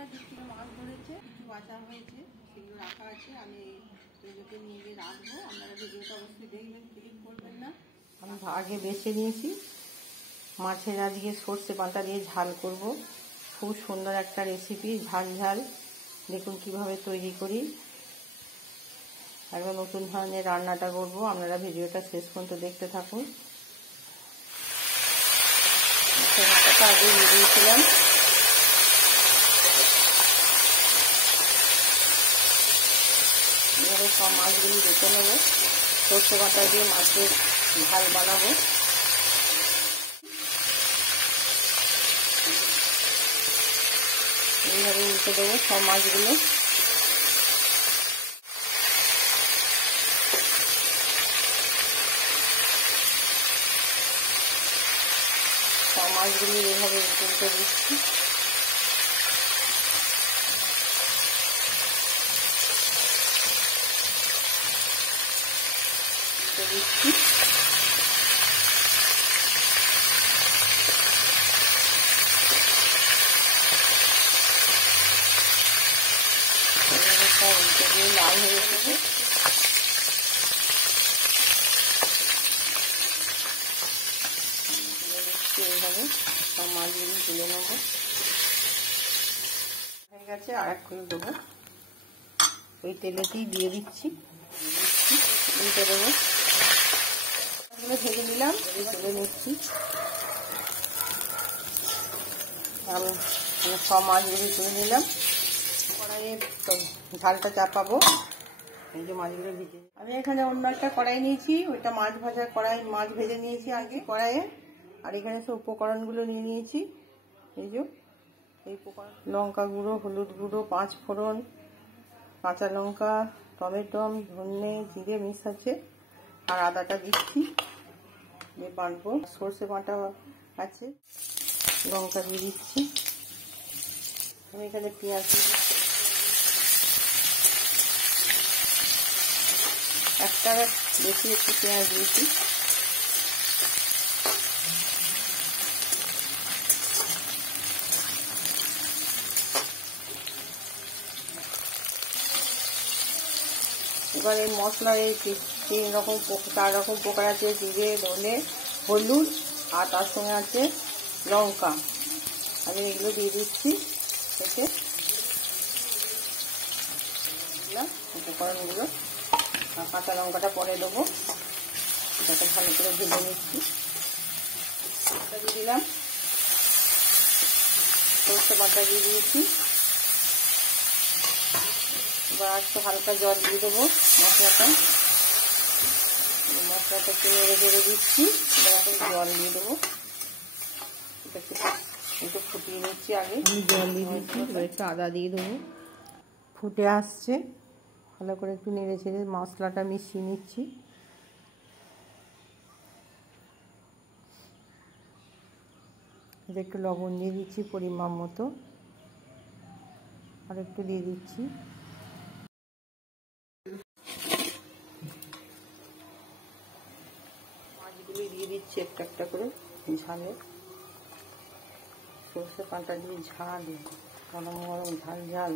বন্ধুরা 2 কিলো মাছ ধরেছে, কিছু বাঁচা হয়েছে, সেগুলো রাখা আছে। আমি এগুলোকে নিয়ে গিয়ে রাখবো। আপনারা ভিডিওটা অবশ্যই দেখবেন, ক্লিক করবেন না। আমি আগে বেছে নিয়েছি মাছের আজকে সর্ষে বাটা দিয়ে ঝাল করব। খুব সুন্দর একটা রেসিপি, ঝাল ঝাল। দেখুন কিভাবে তৈরি করি। একবার নতুন ধরনের রান্নাটা করব। আপনারা ভিডিওটা শেষ পর্যন্ত দেখতে থাকুন। মাছের বাটাটা আগে দিয়ে দিয়েছিলাম। এভাবে সব মাছগুলি বেছে নেব। সর্ষে বাটা দিয়ে মাছের ঝাল বানাবো। এইভাবে উল্টে দেবো সব মাছগুলো। সব মাছগুলি এইভাবে উল্টে দিচ্ছি। দিচ্ছি উল্টে দিয়ে লাল হয়ে এসেছে। এইভাবে সব মাছগুলি তুলে নেব। হয়ে গেছে, আর এক করে দেবো। ওই তেলেতেই দিয়ে দিচ্ছি, উল্টে দেবো। ভেজে নিলাম, তুলে নিচ্ছি। আমি সব মাছগুলি তুলে নিলাম। কড়াইয়ে ঝালটা চাপাবো। এই যে মাছগুলো ভেজে, আমি এখানে অন্য একটা কড়াই নিয়েছি। ওইটা মাছ ভাজার কড়াই, মাছ ভেজে নিয়েছি আগে কড়াইয়ে। আর এখানে সব উপকরণগুলো নিয়ে নিয়েছি। এই যে এই উপকরণ: লঙ্কা গুঁড়ো, হলুদ গুঁড়ো, 5 ফোড়ন, কাঁচা লঙ্কা, টমেটো, ধনে, জিরে মিক্স আছে। আর আদাটা দিচ্ছি, দিয়ে বাটবো। সর্ষে বাটা আছে, লঙ্কা দিয়ে দিচ্ছি। আমি এখানে পেঁয়াজ দিচ্ছি, একটা বেশি একটু পেঁয়াজ দিয়েছি। এবার এই মশলা, এই 4 রকম প্রকার আছে: জিরে, ধনে, হলুদ, আর তার সঙ্গে আছে লঙ্কা। আমি এগুলো দিয়ে দিচ্ছি। এতে উপকরণগুলো, আর কাঁচা লঙ্কাটা পরে দেবো। এটাকে ভালো করে ভেজে নিচ্ছি। দিয়ে দিলাম, সর্ষে বাটা দিয়ে দিয়েছি। এবার একটু হালকা জল দিয়ে দেবো মশলাটা একটু নেড়ে চেড়ে দিচ্ছি। এবার একটু জল দিয়ে দেবো। এটাকে একটু ফুটিয়ে নিচ্ছি। আগে জল দিয়ে দিচ্ছি, এবার একটু আদা দিয়ে দেবো। ফুটে আসছে, ভালো করে একটু নেড়ে চেড়ে মশলাটা মিশিয়ে নিচ্ছি। একটু লবণ দিয়ে দিচ্ছি পরিমাণ মতো, আর একটু দিয়ে দিচ্ছি। মাছগুলি দিয়ে দিচ্ছি একটা একটা করে। ঝালে সর্ষে বাটা দিয়ে ঝাল, গরম গরম ঝাল ঝাল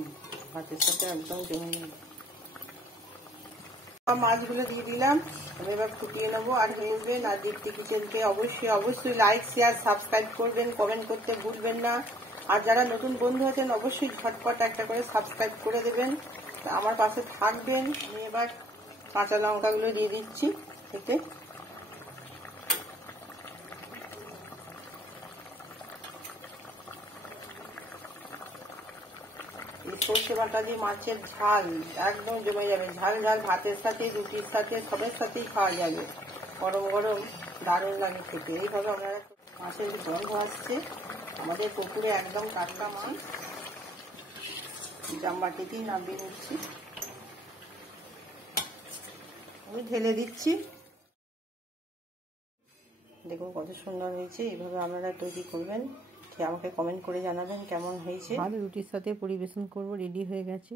ভাতের সাথে একদম জমে নেবে। মাছগুলো দিয়ে দিলাম। আমি এবার ফুটিয়ে নেবো। আর হেলবেন আর দীপ্তি কিচেনকে অবশ্যই লাইক, শেয়ার, সাবস্ক্রাইব করবেন, কমেন্ট করতে ভুলবেন না। আর যারা নতুন বন্ধু আছেন অবশ্যই ঝটপট একটা করে সাবস্ক্রাইব করে দেবেন, আমার পাশে থাকবেন। আমি এবার কাঁচা লঙ্কাগুলো দিয়ে দিচ্ছি। এতে সর্ষে বাটা দিয়ে মাছের ঝাল একদম জমে যাবে। ঝাল ঝাল ভাতের সাথে, রুটির সাথে, সবের সাথেই খাওয়া যাবে। গরম গরম দারুণ লাগে খেতে। এইভাবে আপনারা, মাছের গন্ধ আসছে। আমাদের পুকুরে একদম টাটকা মাছ। জামবাটিতেই নামিয়ে নিচ্ছি। আমি ঢেলে দিচ্ছি। দেখুন কত সুন্দর হয়েছে। এইভাবে আপনারা তৈরি করবেন, আমাকে কমেন্ট করে জানাবেন কেমন হয়েছে। আর রুটির সাথে পরিবেশন করব। রেডি হয়ে গেছে।